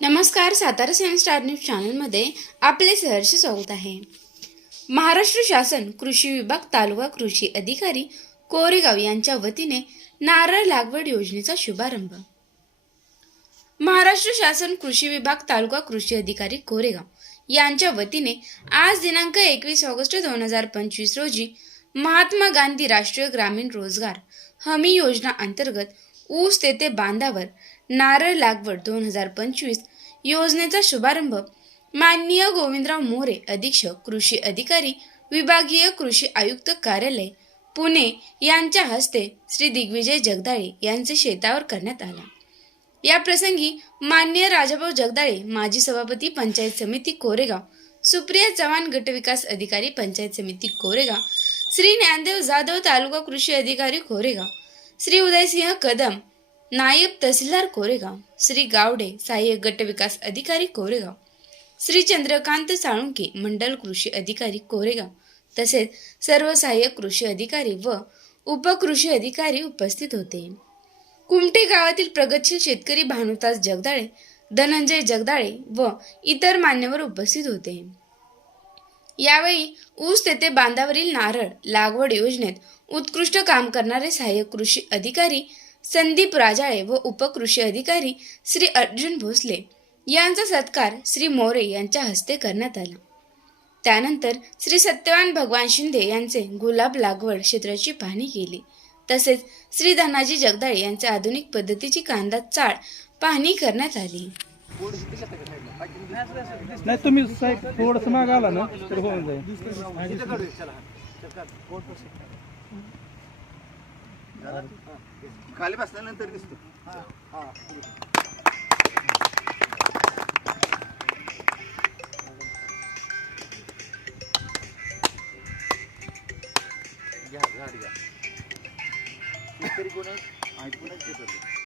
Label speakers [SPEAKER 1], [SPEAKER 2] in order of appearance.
[SPEAKER 1] नमस्कार सातारा सेवन star news चॅनलमध्ये आपले सहर्ष स्वागत आहे. महाराष्ट्र शासन कृषी विभाग तालुका कृषी अधिकारी कोरेगाव यांच्या वतीने नारळ लागवड योजनेचा शुभारंभ. महाराष्ट्र शासन कृषी विभाग तालुका कृषी अधिकारी कोरेगाव यांच्या वतीने आज दिनांक एकवीस ऑगस्ट दोन हजार पंचवीस रोजी महात्मा गांधी राष्ट्रीय ग्रामीण रोजगार हमी योजना अंतर्गत ऊस तेथे बांधावर. नारळ लागवड दोन हजार पंचवीस. योजनेचा शुभारंभ माननीय गोविंदराव मोरे अधीक्षक कृषी अधिकारी विभागीय कृषी आयुक्त कार्यालय पुणे यांच्या हस्ते श्री दिग्विजय जगदाळे यांचे शेतावर करण्यात आला. या प्रसंगी मान्य राजाभाऊ जगदाळे माजी सभापती पंचायत समिती कोरेगाव सुप्रिया चव्हाण गटविकास अधिकारी पंचायत समिती कोरेगाव श्री ज्ञानदेव जाधव तालुका कृषी अधिकारी कोरेगाव श्री उदयसिंह कदम नायब तहसीलदार कोरेगाव श्री गावडे सहाय्यक गटविकास अधिकारी कोरेगाव श्री चंद्रकांत साळुंके मंडल कृषी अधिकारी कोरेगाव तसेच सर्व सहाय्यक कृषी अधिकारी व उपकृषी अधिकारी उपस्थित होते कुमटे गावातील प्रगतशील शेतकरी भानुतास जगदाळे धनंजय जगदाळे व इतर मान्यवर उपस्थित होते यावेळी ऊस तेथे बांधावरील नारळ लागवड योजनेत उत्कृष्ट काम करणारे सहाय्यक कृषी अधिकारी संदीप राजाळे व उपकृषी अधिकारी श्री अर्जुन भोसले यांचा सत्कार श्री मोरे यांच्या हस्ते करण्यात आला. त्यानंतर श्री सत्यवान भगवान शिंदे यांचे गुलाब लागवड क्षेत्राची पाहणी केली. तसेच श्री धनाजी जगदाळे यांच्या आधुनिक पद्धतीची कांदा चाळ पाहणी करण्यात आली.
[SPEAKER 2] नाही तुम्ही साहेब थोडस माग आला ना तर होऊन जाईल.
[SPEAKER 3] खाली बसल्यानंतर दिसतो. घ्या घ्या तरी कोण ऐकूनच घेत होते.